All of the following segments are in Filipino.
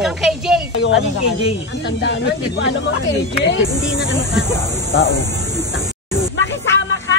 kang KJ. Anong KJ? Ang tandaan na, hindi ko alam ang KJ. Hindi na ano ka. Tao. Makisama ka.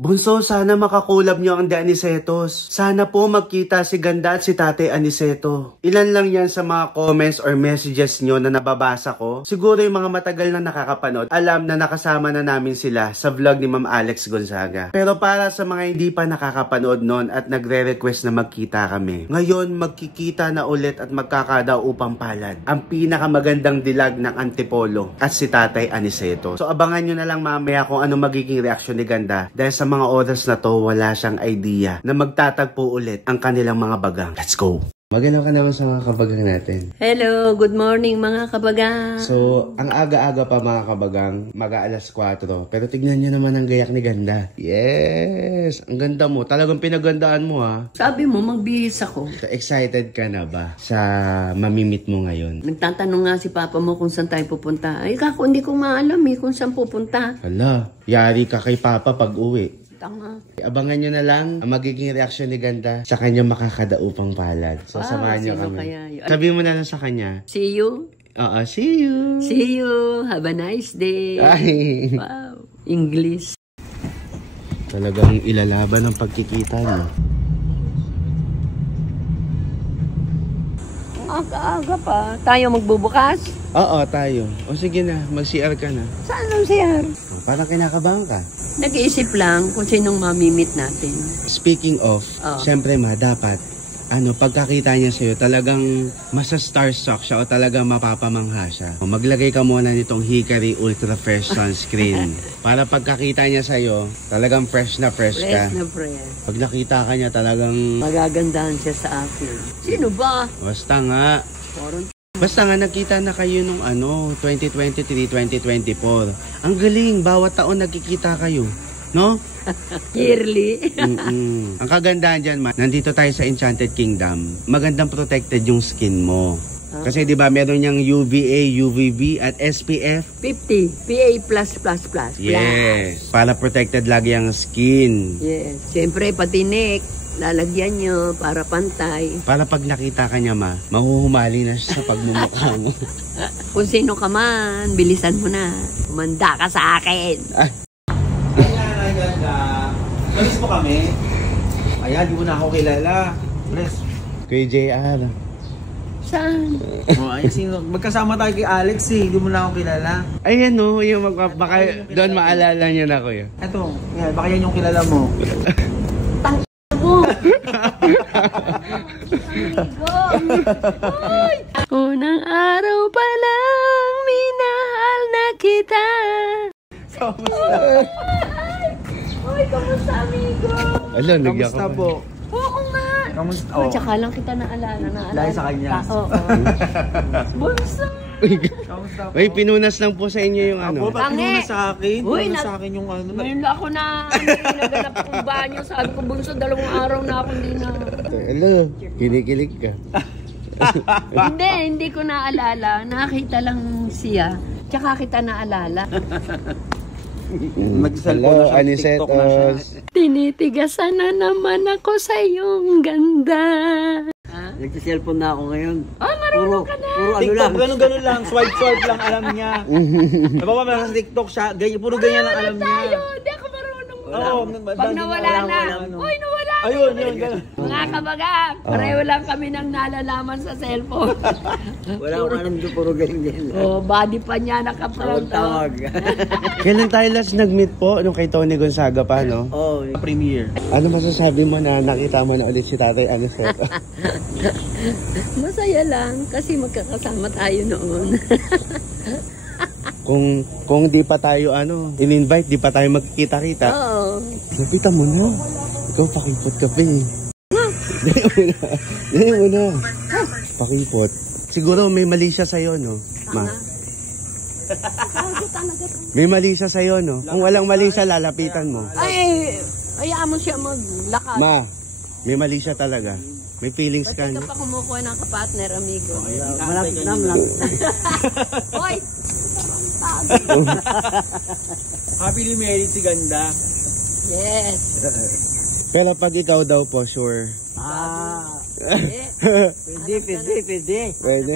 Bunso, sana makakulab nyo ang The Anicetos. Sana po magkita si Ganda at si Tate Aniceto. Ilan lang yan sa mga comments or messages nyo na nababasa ko. Siguro yung mga matagal na nakakapanood, alam na nakasama na namin sila sa vlog ni Ma'am Alex Gonzaga. Pero para sa mga hindi pa nakakapanood nun at nagre-request na magkita kami, ngayon magkikita na ulit at magkakadaw upang palad ang pinakamagandang dilag ng Antipolo at si Tatay Aniceto. So abangan nyo na lang mamaya kung ano magiging reaksyon ni Ganda dahil sa mga oras na to wala siyang idea na magtatagpo ulit ang kanilang mga bagang. Let's go! Magalaw ka naman sa mga kabagang natin. Hello, good morning mga kabagang. So, ang aga-aga pa mga kabagang, mag-aalas 4. Pero tignan nyo naman ang gayak ni Ganda. Yes! Ang ganda mo. Talagang pinagandaan mo ha. Sabi mo, magbihis ako. So, excited ka na ba sa mamimit mo ngayon? Nagtatanong nga si Papa mo kung saan tayo pupunta. Ay, kako, hindi ko maalam kung saan pupunta. Hala, yari ka kay Papa pag uwi. Tama. Abangan nyo na lang ang magiging reaksyon ni Ganda sa kanyang makakadaupang palad. So, samahan nyo kami. Sabi mo na lang sa kanya. See you. Oo, see you. See you. Have a nice day. Ay. Wow. English. Talagang ilalaban ang pagkikita niyo. Aga-aga pa. Tayo magbubukas? Oo, tayo. O sige na, mag-CR ka na. Saan ang CR? Parang kinakabahan ka. Nag-iisip lang kung sinong mamimit natin. Speaking of, syempre ma, dapat, pagkakita niya sa'yo, talagang masa-starstruck siya o talagang mapapamangha siya. Maglagay ka muna nitong Hikari Ultra Fresh Sunscreen. Para pagkakita niya sa'yo, talagang fresh na fresh ka. Fresh na fresh. Pag nakita ka niya, talagang magagandahan siya sa akin. Sino ba? Basta nga. Basta nga nakita na kayo nung 2023, 2024. Ang galing, bawat taon nagkikita kayo. No? Yearly. Ang kagandahan dyan, nandito tayo sa Enchanted Kingdom. Magandang protected yung skin mo. Kasi di ba meron niyang UVA, UVB at SPF 50, PA++++. Yes. Para protected lagi ang skin. Yes. Siyempre pati neck, lalagyan nyo para pantay. Para pag nakita ka niya mahuhumali na siya sa pagmumukha mo. Kung sino ka man, bilisan mo na. Umanda ka sa akin. Ayan, ay ganda. Malis mo kami. Ayan, di mo na ako kilala. Bless. Kuya JR. Saan? Ayan, magkasama tayo kay Alex Di mo na ako kilala. Ayan o, yung baka doon maalala niyo na kuya. Eto, yan, baka yan yung kilala mo. Unang araw pa lang, minahal na kita. Kamusta? Uy, kamusta amigo? Ala, nagyak Kamusta ka po? Oo nga. Kamusta? Tsaka lang kita naalala. Dahil sa kanya. Oo. Bunso. Kamusta po? May pinunas lang po sa inyo yung Apo, ba't pinunas sa akin? Uy, Pinunas sa akin yung Ngayon ako na naganap kong banyo. Sabi ko, Bunso, 2 araw na ako hindi na. Hello, kinikilig ka. Hindi ko naalala. Nakita lang siya. Tsaka kita naalala. Mag-cellphone na siya, TikTok na siya. Tinitigasan na naman ako sa iyong ganda. Nagsiselfone na ako ngayon. Marunong ka na. Puro TikTok, ganun lang. Swipe lang alam niya. Napapa mo sa TikTok siya, puro ganyan ang alam niya. Hindi ako marunong. Oo, pag nawala na. Uy, nawala. Ayun, ganun. Mga kabagang, pareho lang kami ng nalalaman sa cellphone. Wala akong alam doon, puro ganyan. Body pa niya nakaparang Tawag. Kailan tayo last nag-meet po? Nung kay Tony Gonzaga pa, no? Oh, Premiere. Ano masasabi mo na nakita mo na ulit si Tatay Aniceto? Masaya lang kasi magkakasama tayo noon. Kung di pa tayo in-invite, di pa tayo magkikita-kita. Oo. Nakita mo na. Ikaw pakipot ka pa eh. Dali mo na. Pakipot. Siguro may mali siya sa'yo, no? Ma. May mali siya sa'yo, no? Kung walang mali siya, lalapitan mo. Ay, hayaan mo siya maglakad. Ma, may mali siya talaga. May feelings ka, Ba't no? ka pa kumukuha ng kapartner, amigo? malapit na, malapit. Hoy! Happily married si Ganda. Yes. Pero pag ikaw daw po, sure. Ah. Eh, Pwede. Pwede.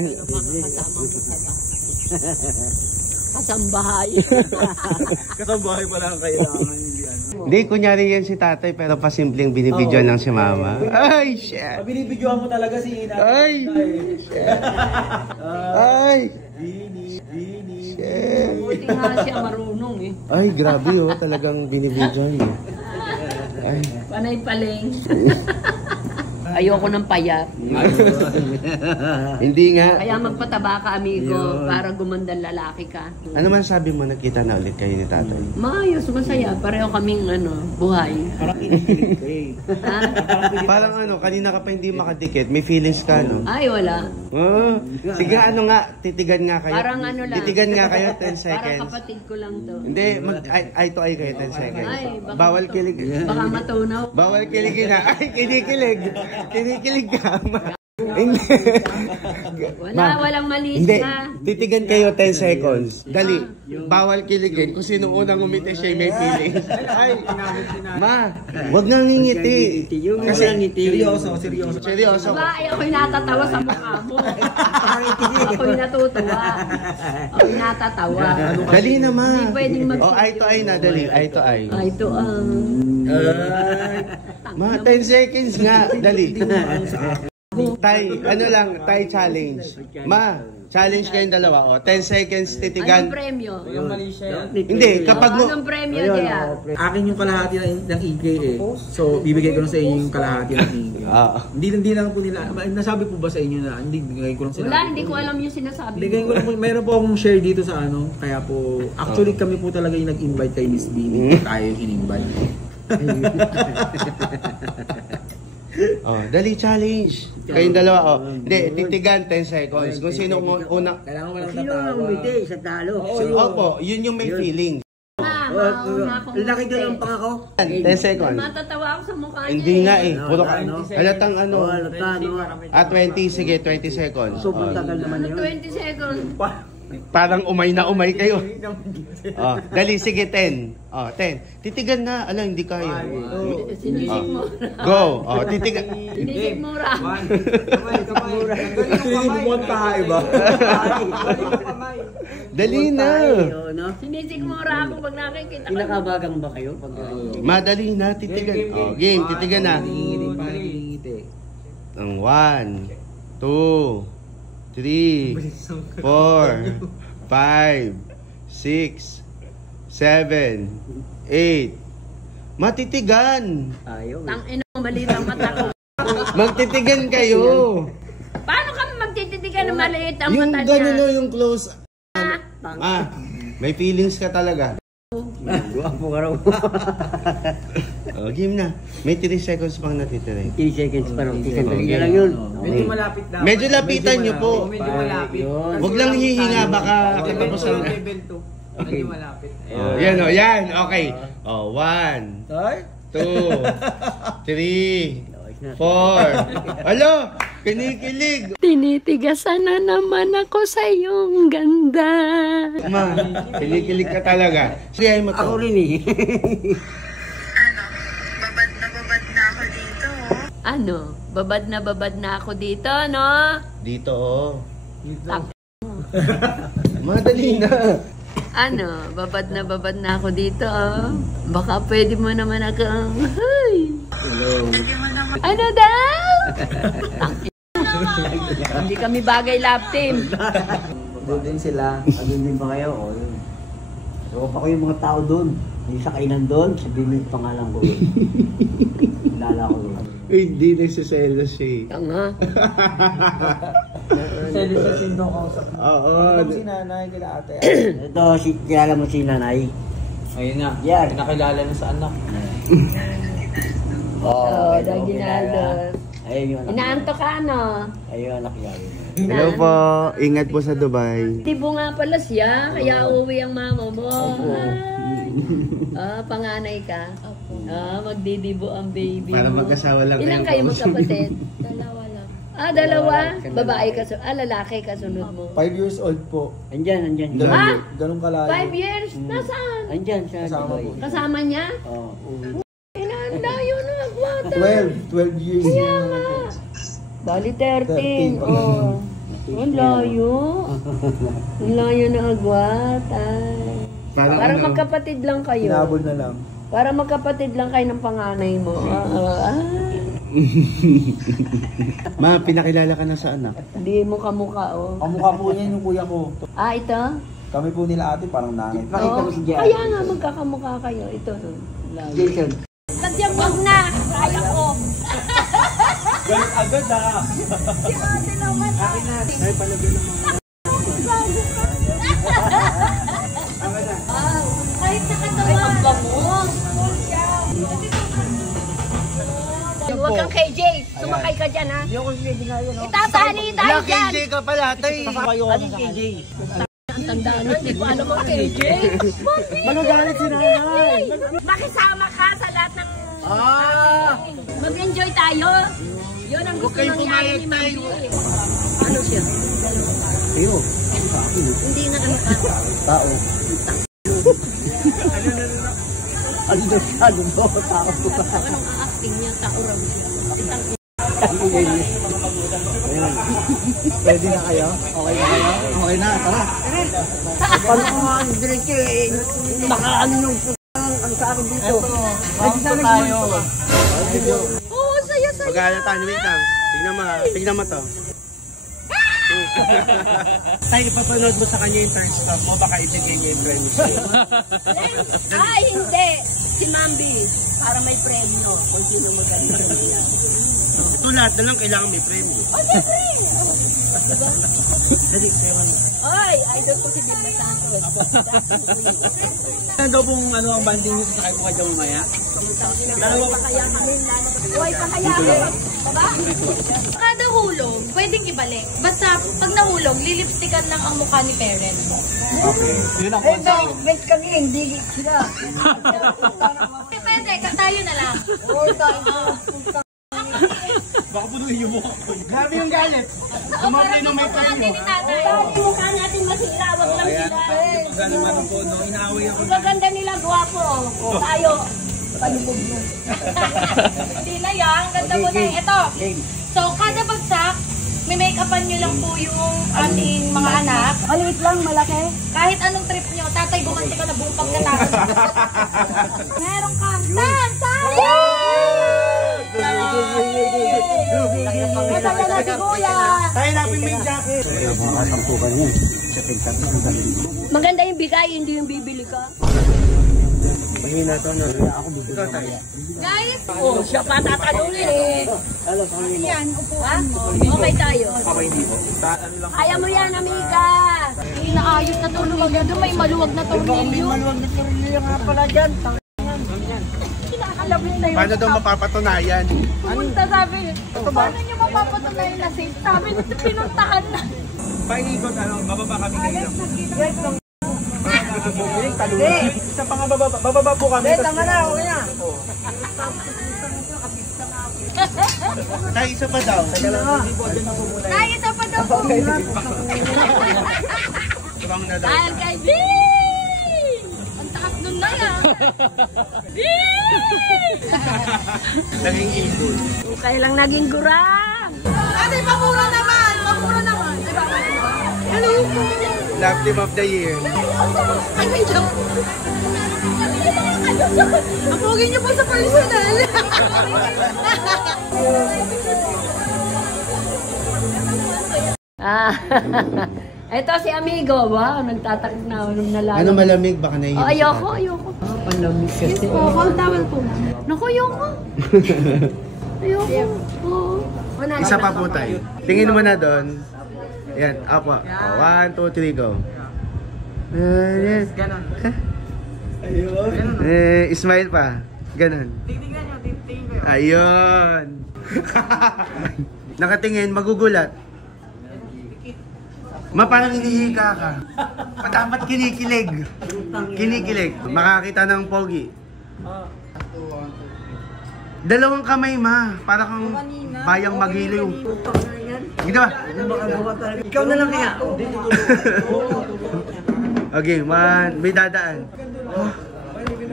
Kasama mo sa bahay. Kasambahay. Kasambahay pala ang kailangan. Hindi, kunyari yan si tatay pero pasimpleng binibidyoan lang si mama. Ay, shit! Binibidyoan mo talaga si Ina. Ay! Ay! Shit! Buti nga siya marunong eh. Ay, grabe oh. Talagang binibidyoan niya. Ay. Panay paling. Ayoko ng payat. Hindi nga. Kaya magpataba ka, amigo, para gumandang lalaki ka. Ano man sabi mo, nakita na ulit kayo ni tatay? Maayos, masaya. Pareho kaming buhay. Parang kinikilig ka eh. Ha? Parang kanina ka pa hindi makadikit. May feelings ka, no? Ay, wala. Oh, sige, titigan nga kayo. Parang lang. Titigan nga kayo 10 Parang seconds. kapatid ko lang to. Hindi, eye to eye kayo 10 seconds. Ay, Bawal kilig. Baka matunaw. Bawal kiligin na. Ay, kinikilig. Kinikilig ka. Hindi. Walang maliit Hindi. na. Titigan kayo 10 seconds. Dali. Bawal kiligin. Kung sino unang umiti siya may feelings. Ay, ma, wag nang ngingiti. Kasi Seryoso. Seryoso. Aba, ay ako'y natatawa sa mukha mo. Ako'y natutuwa. Ako'y natatawa. Dali na, ma. Hindi pwedeng mag- Eye to eye na. Dali. Eye to eye. Ay, ito Ma, 10 seconds nga. Dali. Tay challenge. Ma, challenge kayong dalawa. 10 seconds titigan. Anong premyo? Yung mali siya. Hindi, kapag mo... Anong premyo kaya? Akin yung kalahati ng IG eh. So, bibigay ko lang sa inyo yung kalahati ng IG. Hindi lang po nila. Nasabi po ba sa inyo na hindi bigay ko lang sila? Wala, hindi ko alam yung sinasabi Bigay ko lang po. Mayroon po akong share dito sa Kaya po, actually kami po talaga yung nag-invite kay Miss B. Tayo yung in-invite. Dali challenge. Kayong dalawa, Hindi, titigan 10 seconds. Kung sino una... Kailangan mo lang Sino ang umiti sa talo? Opo, yun yung may feeling. Laki doon ang pang ako. 10 seconds. Matatawa ako sa mukha niya. Hindi nga eh. Puro ka. Halatang Halata, 20, sige, 20 seconds. Sobrang tagal naman Ano yun. 20 seconds? Parang umay na umay kayo. Dali, sige, 10. 10. Titigan na. Alam, hindi kaya. Sinisig mo. Go. Titigan. Sinisig mo ra. Sinisig mo ang tahay ba? Dali na. Sinisig mo ra ako pag nakikita ko. Kinakabagang ba kayo? Madali na, titigan. Game, titigan na. Ang 1, 2, 3, 4, 5, 6, 7, 8. Matitigan. Ayaw. Tangina mo, maliit ang mata ko. Magtitigan kayo. Paano kami magtititigan na maliit ang Yung mata ganun niya? yung close. May feelings ka talaga. Guwapo ka raw. Game na. May 3 seconds pang natitira. 3 seconds pa raw. Sandali na lang yun. Medyo malapit na. Medyo lapitan nyo po. Medyo malapit. Huwag lang hihinga, baka katapusan na. Level 2. Medyo malapit. Yan. Okay. 1, 2, 3, 4. Alo! Kinikilig! Tinitigasan na naman ako sa iyong ganda. Ma, kinikilig ka talaga. Sige, mo to. Ako rin eh. Babad na ako dito, no? Dito, oh. Tak- Madali na. babad na ako dito, oh. Baka pwede mo naman ako. Ay. Hello. Ano daw? Hindi kami bagay lab team. Doon din sila. Doon din ba kayo? O yun. So pa ko yung mga tao doon. Yung sa kainan doon, sabihin mo yung pangalan ko. Kilala ko yun. Hindi nagsiselos siya eh. Tanga. Selos sa sindong ako. Oo. Si nanay, kila ate. Ito, kilala mo si nanay. Ayun na. Yan. Pinakilala na sa anak. Oh, Daginaldo. Ayun yung anak. Inaanto ka, no? Ayun yung anak niya. Hello po. Ingat po sa Dubai. Tibo nga pala siya, kaya uuwi ang mama mo. Panganay ka. Magdidibo ang baby Para mo. magkasawa lang Ilan kayo, kayo boss? magkapatid? Dalawa lang. Dalawa? Babae ka lalaki kasunod mo. 5 years old po. Andyan. Ganun kalayo. 5 years? Nasaan? Andyan sa Kasama Dubai. po. Kasama niya? Oo. Inanda yun, nagwata. 12 years. Kaya nga. Bali 13. Oh. Ang layo. Ang layo na agwat. Ay. Para magkapatid lang kayo. Hinabol na lang. Para magkapatid lang kayo ng panganay mo. Ma, pinakilala ka na sa anak. Hindi mo kamukha, oh. Kamukha po niya yung kuya ko. Ah, ito? Kami po nila ate, parang nanay. Pakita mo si Jan. Kaya nga, magkakamukha kayo. Ito. Layo. Jason. Sadyang wag na. Kaya ko. Galit agad ah. Si ate naman. Akin na. Ay, palagyan ng mga... Kahit nakatawa. Ay, ang bango. Huwag kang KJ. Sumakay ka dyan, ha? Hindi ako si Jan ngayon. Itatali tayo dyan. KJ ka pala, tay. Ano KJ? Ang tandaan mo, hindi ko alam ang KJ. Magagalit si nanay. Makisama ka sa lahat ng... Mag-enjoy tayo. Yun ang gusto nangyari ni Mami. Ano siya? Pero, Hindi na ano ka. tao. Ano na siya? Ano ba? Tao. Anong acting niya? Taurang siya. Pwede na kayo? Okay na kayo? Okay na, tara. Paano ko nga ang diretso eh? Baka ano nung ang sa akin dito. Bakit tayo? Oo, saya-saya. Mag-aalala tayo, wait lang. Tignan mo to. Tay, ipapanood mo sa kanya yung time stop mo, baka ibigay niya yung premyo sa'yo. Ay, hindi. Si Mambi. Para may premyo. Kung sino maganda niya. Ito lahat na lang kailangan may premyo. Oh, siyempre. Dali, sayawan mo. Oy, idol ko si Bimba Santos. Ano daw pong ano ang banding nito sa kayo po kayo mamaya? Dalawa pa kaya kami lalo. Uy, pa kaya kami. Diba? Kada hulog, pwedeng ibalik. Basta pag nahulog, lilipstikan lang ang mukha ni parent mo. Okay. Yun ang Eh, concept. bet kami, hindi sila. Pwede, tayo na lang. Baka punuhin yung mukha ko. Grabe yung galit. Para gusto natin ni tatay. Yung mukha natin masira, wag lang sila. Gano'n man po, no? Inaaway ako. Ang gaganda nila, guwapo. Tayo. Palubog mo. Hindi na yan. Ganda mo na eh. Ito. So, kada bagsak, may make-upan nyo lang po yung ating mga anak. Maliit lang, malaki. Kahit anong trip nyo, tatay, gumanti ka na buong pagkatapos. Meron ka. Tan! Masaya na si Kuya. Tayo napin mo yung jacket. Nakasampukan niya. Sa tingkat na ang Maganda yung bigay, hindi yung bibili ka. Mahina to, no? Ako bibili. Ikaw tayo. Guys, Oh, siya pa tatanungin eh. yan, upuan mo. Okay tayo. Okay, hindi po. Ano lang. Kaya mo yan, amiga. Inaayos na tornilyo. Doon may maluwag na tornilyo. maluwag na tornilyo nga pala dyan. Kinakalabit na yun. Paano daw mapapatunayan? Pumunta sabi, paano nyo mapapatunayan na safe? Sabi, pinuntahan na. Paikot, ano, bababa kami ngayon. Isa pa nga bababa po kami. Tama na, okay na. Tayo isa pa daw. Tayo sa pa daw po. Ibang na daw. Dahil kay Bing! Ang taas nun na yan. Bing! Naging ibon. Kailang naging gurang. Ate, pamura naman! Pamura naman! Hello po! Love team of the year. Ay, may joke! Ang pogi niyo po sa personal! Ito si amigo. Wow, nagtatakip na. Nalala. Ano malamig? Baka naiinis. Oh, ayoko, ayoko. Palamig kasi. Call towel po. Naku, ayoko. Ayoko. Oo. Isa pa po tayo. Tingin mo na doon. Yan, ako. 1, 2, 3, go. Ganon. Smile pa. Ganon. Tingnan nyo, tingin kayo. Ayun. Nakatingin, magugulat. Ma, parang inihika ka. Dapat kinikilig. Kinikilig. Makakita ng pogi. Dalawang kamay, ma. Para kang bayang magiliw. Gito ba? Ikaw na lang kaya. Okay, man. May dadaan.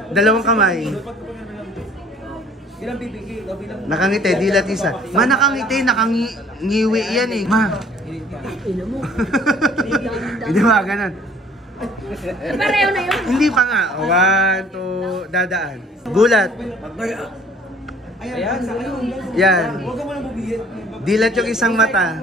Dalawang kamay. Bilang bibigay, bilang... Nakangiti, dilat isa. Ma, nakangiti, nakangiwi yan eh. Ma. Hindi ba, ganun. Pareho na yun. Hindi pa nga. 1, 2, dadaan. Gulat. Ayan, sa kayo. Yan. Huwag ka mo lang bubigyan. Dilat yung isang mata.